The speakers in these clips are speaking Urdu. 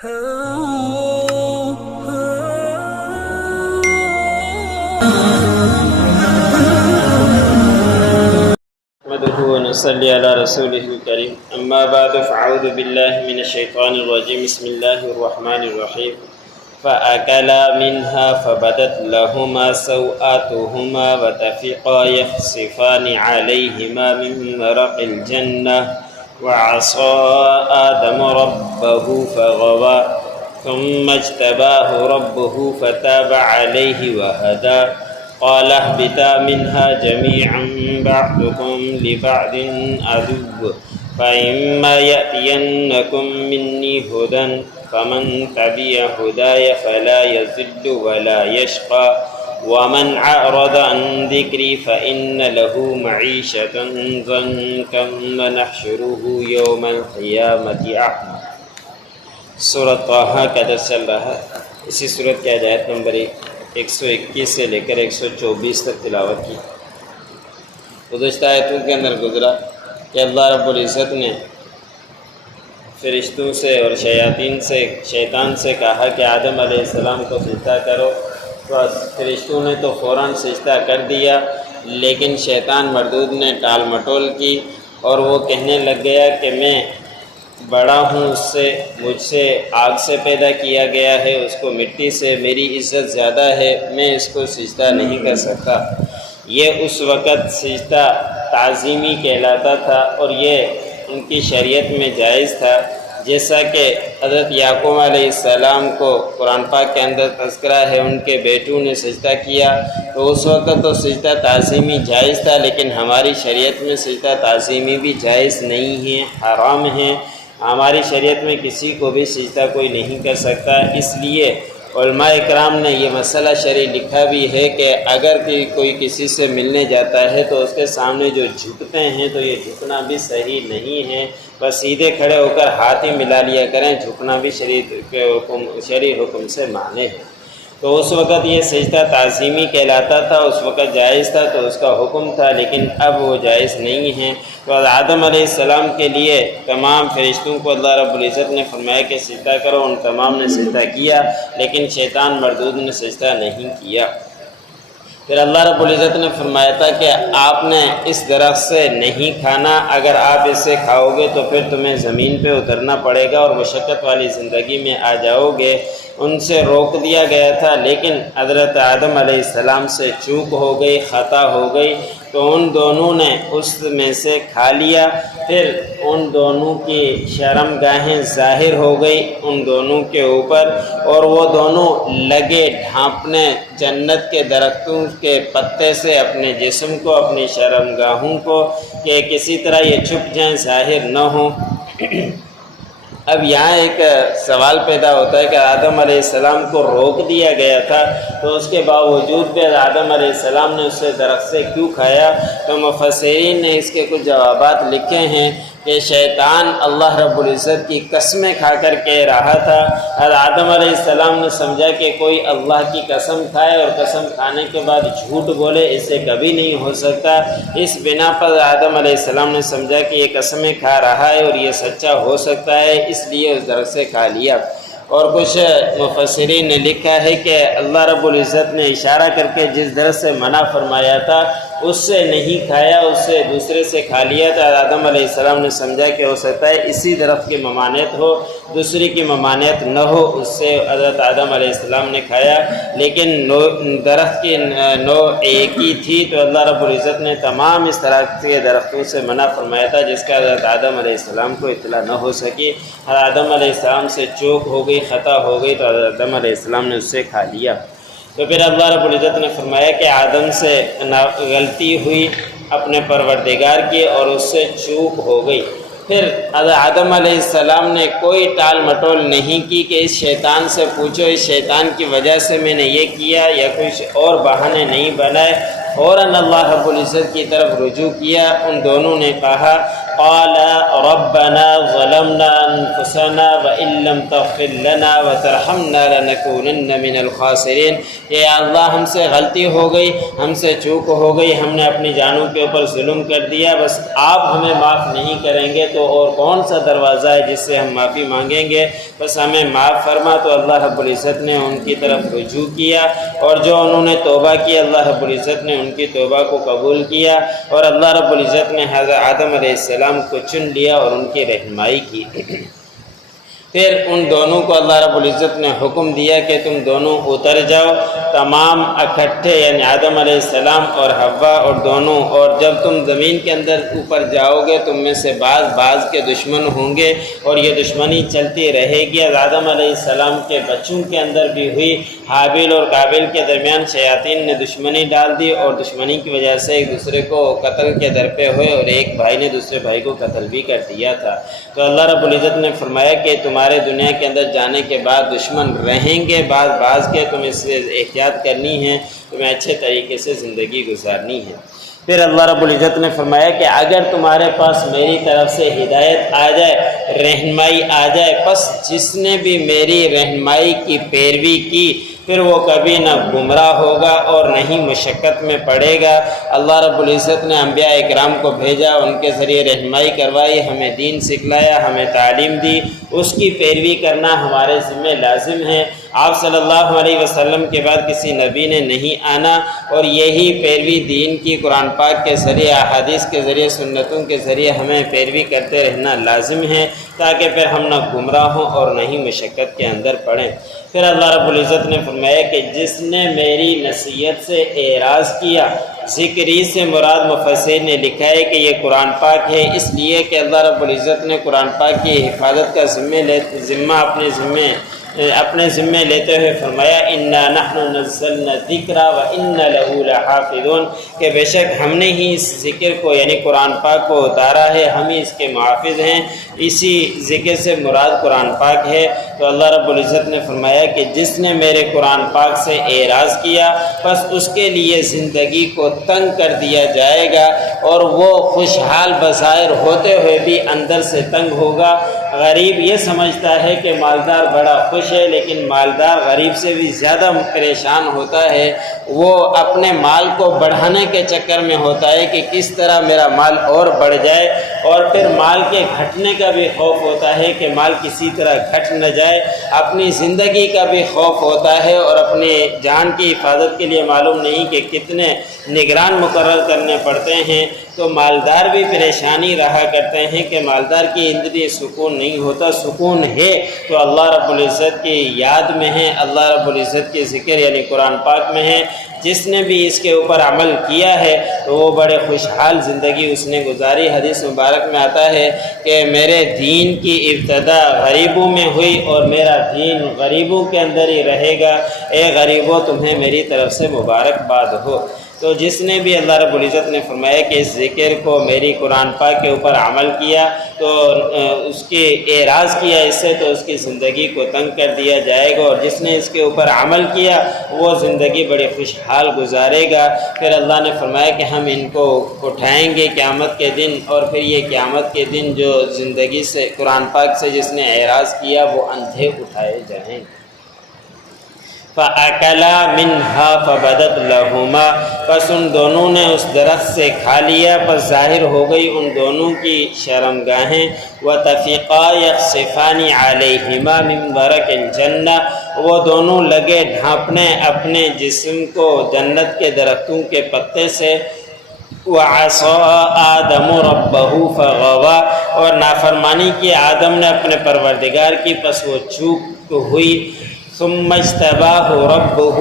نحمده ونصلي على رسوله الكريم اما بعد فاعوذ بالله من الشيطان الرجيم بسم الله الرحمن الرحيم فأكلا منها فبدت لهما سوآتهما وطفقا يخصفان عليهما من ورق الجنة وعصى آدم ربه فغوى ثم اجتباه ربه فتاب عليه وهدى قال اهبطا منها جميعا بعضكم لبعض عدو فإما يأتينكم مني هدى فمن تبع هداي فلا يضل ولا يشقى ومن أعرض عن ذكري فإن له معيشة ضنكا ونحشره يوم القيامة أعمى۔ سورۃ طٰہٰ کا درس چل رہا ہے۔ اسی سورت کی آیت نمبر 121 سے لے کر 124 تک تلاوت کی۔ گزشتہ آیتوں کے اندر گزرا کہ اللہ رب العزت نے فرشتوں سے اور شیطان سے کہا کہ آدم علیہ السلام کو سجدہ کرو، تو فرشتوں نے تو فوراً سجدہ کر دیا، لیکن شیطان مردود نے ٹال مٹول کی اور وہ کہنے لگ گیا کہ میں بڑا ہوں، مجھ سے آگ سے پیدا کیا گیا ہے، اس کو مٹی سے، میری عزت زیادہ ہے، میں اس کو سجدہ نہیں کر سکتا۔ یہ اس وقت سجدہ تعظیمی کہلاتا تھا اور یہ ان کی شریعت میں جائز تھا، جیسا کہ حضرت یعقوب علیہ السلام کو قرآن پاک کے اندر تذکرہ ہے، ان کے بیٹوں نے سجدہ کیا تو اس وقت تو سجدہ تعظیمی جائز تھا، لیکن ہماری شریعت میں سجدہ تعظیمی بھی جائز نہیں ہے، حرام ہے۔ ہماری شریعت میں کسی کو بھی سجدہ کوئی نہیں کر سکتا، اس لیے علماء اکرام نے یہ مسئلہ شرعی لکھا بھی ہے کہ اگر کوئی کسی سے ملنے جاتا ہے تو اس کے سامنے جو جھکتے ہیں تو یہ جھکنا بھی صحیح نہیں ہے، بس سیدھے کھڑے ہو کر ہاتھ ہی ملا لیا کریں، جھکنا بھی شرعی حکم سے مانے ہے۔ تو اس وقت یہ سجدہ تعظیمی کہلاتا تھا، اس وقت جائز تھا تو اس کا حکم تھا، لیکن اب وہ جائز نہیں ہے۔ تو آدم علیہ السلام کے لیے تمام فرشتوں کو اللہ رب العزت نے فرمایا کہ سجدہ کرو، ان تمام نے سجدہ کیا، لیکن شیطان مردود نے سجدہ نہیں کیا۔ پھر اللہ رب العزت نے فرمایا تھا کہ آپ نے اس درخت سے نہیں کھانا، اگر آپ اسے کھاؤ گے تو پھر تمہیں زمین پہ اترنا پڑے گا اور مشقت والی زندگی میں آ جاؤ گے۔ ان سے روک دیا گیا تھا، لیکن حضرت آدم علیہ السلام سے چوک ہو گئی، خطا ہو گئی، تو ان دونوں نے اس میں سے کھا لیا۔ پھر ان دونوں کی شرم گاہیں ظاہر ہو گئی ان دونوں کے اوپر، اور وہ دونوں لگے ڈھانپنے جنت کے درختوں کے پتے سے اپنے جسم کو، اپنی شرم گاہوں کو، کہ کسی طرح یہ چھپ جائیں، ظاہر نہ ہوں۔ اب یہاں ایک سوال پیدا ہوتا ہے کہ آدم علیہ السلام کو روک دیا گیا تھا تو اس کے باوجود بھی آدم علیہ السلام نے اسے درخت سے کیوں کھایا؟ تو مفسرین نے اس کے کچھ جوابات لکھے ہیں کہ شیطان اللہ رب العزت کی قسمیں کھا کر کہہ رہا تھا۔ اور آدم علیہ السلام نے سمجھا کہ کوئی اللہ کی قسم کھائے اور قسم کھانے کے بعد جھوٹ بولے، اسے کبھی نہیں ہو سکتا۔ اس بنا پر آدم علیہ السلام نے سمجھا کہ یہ قسمیں کھا رہا ہے اور یہ سچا ہو سکتا ہے، اس لیے اس درخت سے کھا لیا۔ اور کچھ مفسرین نے لکھا ہے کہ اللہ رب العزت نے اشارہ کر کے جس درخت سے منع فرمایا تھا اس سے نہیں کھایا، اس سے دوسرے سے کھا لیا تھا۔ آدم علیہ السلام نے سمجھا کہ ہو سکتا ہے اسی درخت کی ممانعت ہو، دوسری کی ممانعت نہ ہو، اس سے حضرت آدم علیہ السلام نے کھایا، لیکن درخت کی نوع ایک ہی تھی، تو اللہ رب العزت نے تمام اس طرح کے درختوں سے منع فرمایا تھا جس کا حضرت آدم علیہ السلام کو اطلاع نہ ہو سکی۔ اور آدم علیہ السلام سے چوک ہو گئی، خطا ہو گئی، تو حضرت آدم علیہ السلام نے اس سے کھا لیا۔ تو پھر اللہ رب العزت نے فرمایا کہ آدم سے غلطی ہوئی اپنے پروردگار کی اور اس سے چوک ہو گئی۔ پھر آدم علیہ السلام نے کوئی ٹال مٹول نہیں کی کہ اس شیطان سے پوچھو، اس شیطان کی وجہ سے میں نے یہ کیا، یا کچھ اور بہانے نہیں بنائے، فوراً اللہ رب العزت کی طرف رجوع کیا۔ ان دونوں نے کہا قال ربنا ظلمنا انفسنا وان لم تغفر لنا وترحمنا لنكونن من الخاسرین، کہ اللہ ہم سے غلطی ہو گئی، ہم سے چوک ہو گئی، ہم نے اپنی جانوں کے اوپر ظلم کر دیا، بس آپ ہمیں معاف نہیں کریں گے تو اور کون سا دروازہ ہے جس سے ہم معافی مانگیں گے، بس ہمیں معاف فرما۔ تو اللہ رب العزت نے ان کی طرف رجوع کیا، اور جو انہوں نے توبہ کی اللہ رب العزت نے ان کی توبہ کو قبول کیا، اور اللہ رب العزت نے حضرت آدم علیہ السلام کو چن لیا اور ان کی رہنمائی کی۔ پھر ان دونوں کو اللہ رب العزت نے حکم دیا کہ تم دونوں اتر جاؤ، تمام اکٹھے، یعنی آدم علیہ السلام اور حوا اور دونوں، اور جب تم زمین کے اندر اوپر جاؤ گے تم میں سے بعض کے دشمن ہوں گے، اور یہ دشمنی چلتی رہے گی۔ آدم علیہ السلام کے بچوں کے اندر بھی ہوئی، حابیل اور قابیل کے درمیان شیاطین نے دشمنی ڈال دی، اور دشمنی کی وجہ سے ایک دوسرے کو قتل کے درپے ہوئے، اور ایک بھائی نے دوسرے بھائی کو قتل بھی کر دیا تھا۔ تو اللہ رب العزت نے فرمایا کہ تمہارے دنیا کے اندر جانے کے بعد دشمن رہیں گے بعض کے، تمہیں اس سے احتیاط کرنی ہے، تمہیں اچھے طریقے سے زندگی گزارنی ہے۔ پھر اللہ رب العزت نے فرمایا کہ اگر تمہارے پاس میری طرف سے ہدایت آ جائے، رہنمائی آ جائے، پس جس نے بھی میری رہنمائی کی پیروی کی پھر وہ کبھی نہ گمراہ ہوگا اور نہ ہی مشقت میں پڑے گا۔ اللہ رب العزت نے انبیاء اکرام کو بھیجا، ان کے ذریعے رہنمائی کروائی، ہمیں دین سکھلایا، ہمیں تعلیم دی، اس کی پیروی کرنا ہمارے ذمہ لازم ہے۔ آپ صلی اللہ علیہ وسلم کے بعد کسی نبی نے نہیں آنا، اور یہی پیروی دین کی قرآن پاک کے ذریعے، احادیث کے ذریعے، سنتوں کے ذریعے ہمیں پیروی کرتے رہنا لازم ہے، تاکہ پھر ہم نہ گمراہ ہوں اور نہ ہی مشقت کے اندر پڑیں۔ پھر اللہ رب العزت نے فرمایا کہ جس نے میری نصیحت سے اعراض کیا، ذکری سے مراد مفسرین نے لکھا ہے کہ یہ قرآن پاک ہے، اس لیے کہ اللہ رب العزت نے قرآن پاک کی حفاظت کا ذمہ اپنے ذمے لیتے ہوئے فرمایا انا نحن نزلنا الذکر وانا له لحافظون، کہ بے شک ہم نے ہی اس ذکر کو یعنی قرآن پاک کو اتارا ہے، ہم ہی اس کے محافظ ہیں۔ اسی ذکر سے مراد قرآن پاک ہے۔ تو اللہ رب العزت نے فرمایا کہ جس نے میرے قرآن پاک سے اعراض کیا بس اس کے لیے زندگی کو تنگ کر دیا جائے گا، اور وہ خوشحال بظاہر ہوتے ہوئے بھی اندر سے تنگ ہوگا۔ غریب یہ سمجھتا ہے کہ مالدار بڑا خوش ہے، لیکن مالدار غریب سے بھی زیادہ پریشان ہوتا ہے۔ وہ اپنے مال کو بڑھانے کے چکر میں ہوتا ہے کہ کس طرح میرا مال اور بڑھ جائے، اور پھر مال کے گھٹنے کا بھی خوف ہوتا ہے کہ مال کسی طرح گھٹ نہ جائے، اپنی زندگی کا بھی خوف ہوتا ہے، اور اپنے جان کی حفاظت کے لیے معلوم نہیں کہ کتنے نگران مقرر کرنے پڑتے ہیں۔ تو مالدار بھی پریشانی رہا کرتے ہیں کہ مالدار کی زندگی سکون نہیں ہوتا، سکون ہے تو اللہ رب العزت کی یاد میں ہے، اللہ رب العزت کے ذکر یعنی قرآن پاک میں ہے۔ جس نے بھی اس کے اوپر عمل کیا ہے تو وہ بڑے خوشحال زندگی اس نے گزاری۔ حدیث مبارک میں آتا ہے کہ میرے دین کی ابتدا غریبوں میں ہوئی اور میرا دین غریبوں کے اندر ہی رہے گا، اے غریبوں تمہیں میری طرف سے مبارکباد ہو۔ تو جس نے بھی اللہ رب العزت نے فرمایا کہ اس ذکر کو میری قرآن پاک کے اوپر عمل کیا تو اس کے اعراض کیا اس سے تو اس کی زندگی کو تنگ کر دیا جائے گا، اور جس نے اس کے اوپر عمل کیا وہ زندگی بڑے خوشحال گزارے گا۔ پھر اللہ نے فرمایا کہ ہم ان کو اٹھائیں گے قیامت کے دن، اور پھر یہ قیامت کے دن جو زندگی سے قرآن پاک سے جس نے اعراض کیا وہ اندھے اٹھائے جائیں گے۔ فَأَكَلَا مِنْهَا فَبَدَتْ لَهُمَا، پس ان دونوں نے اس درخت سے کھا لیا، پس ظاہر ہو گئی ان دونوں کی شرمگاہیں۔ وَتَفِقَا يَخْصِفَانِ عَلَيْهِمَا مِنْ وَرَقِ الْجَنَّةِ، وہ دونوں لگے ڈھانپنے اپنے جسم کو جنت کے درختوں کے پتے سے۔ وَعَصَىٰ آدَمُ رَبَّهُ فَغَوَىٰ، اور نافرمانی کی آدم نے اپنے پروردگار کی، پس وہ چوک ہوئی۔ ثم اجتباہ ربہ،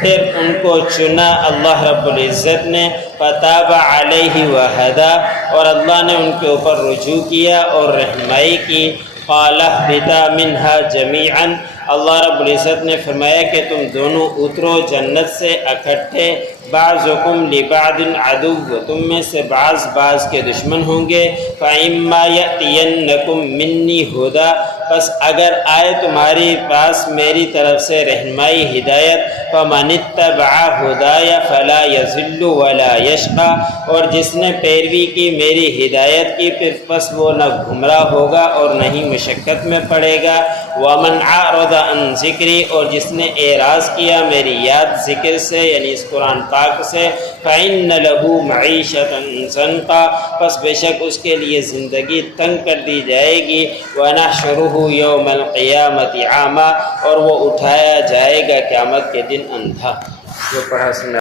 پھر ان کو چنا اللہ رب العزت نے۔ فتاب علیہ وہدا، اور اللہ نے ان کے اوپر رجوع کیا اور رہنمائی کی۔ قال اہبطا منہا جمیعا، اللہ رب العزت نے فرمایا کہ تم دونوں اترو جنت سے اکٹھے، بعضکم لبعض عدو، تم میں سے بعض کے دشمن ہوں گے، فَإِمَّا يَأْتِيَنَّكُم مِّنِّي هُدًى، بس اگر آئے تمہاری پاس میری طرف سے رہنمائی ہدایت، فَمَنِ اتَّبَعَ هُدَايَ فَلَا يَضِلُّ وَلَا يَشْقَى، اور جس نے پیروی کی میری ہدایت کی پھر پس وہ نہ گمراہ ہوگا اور نہ ہی مشقت میں پڑے گا، وَمَنْ أَعْرَضَ عَنْ ذِكْرِي، اور جس نے اعراض کیا میری یاد ذکر سے یعنی اس قرآن پاک سے، فَإِنَّ لَهُ مَعِيشَةً ضَنْكًا، پس بے شک اس کے لیے زندگی تنگ کر دی جائے گی، وَنَحْشُرُهُ يَوْمَ الْقِيَامَةِ أَعْمَى، اور وہ اٹھایا جائے گا قیامت کے دن اندھا۔ جو پڑھا سنا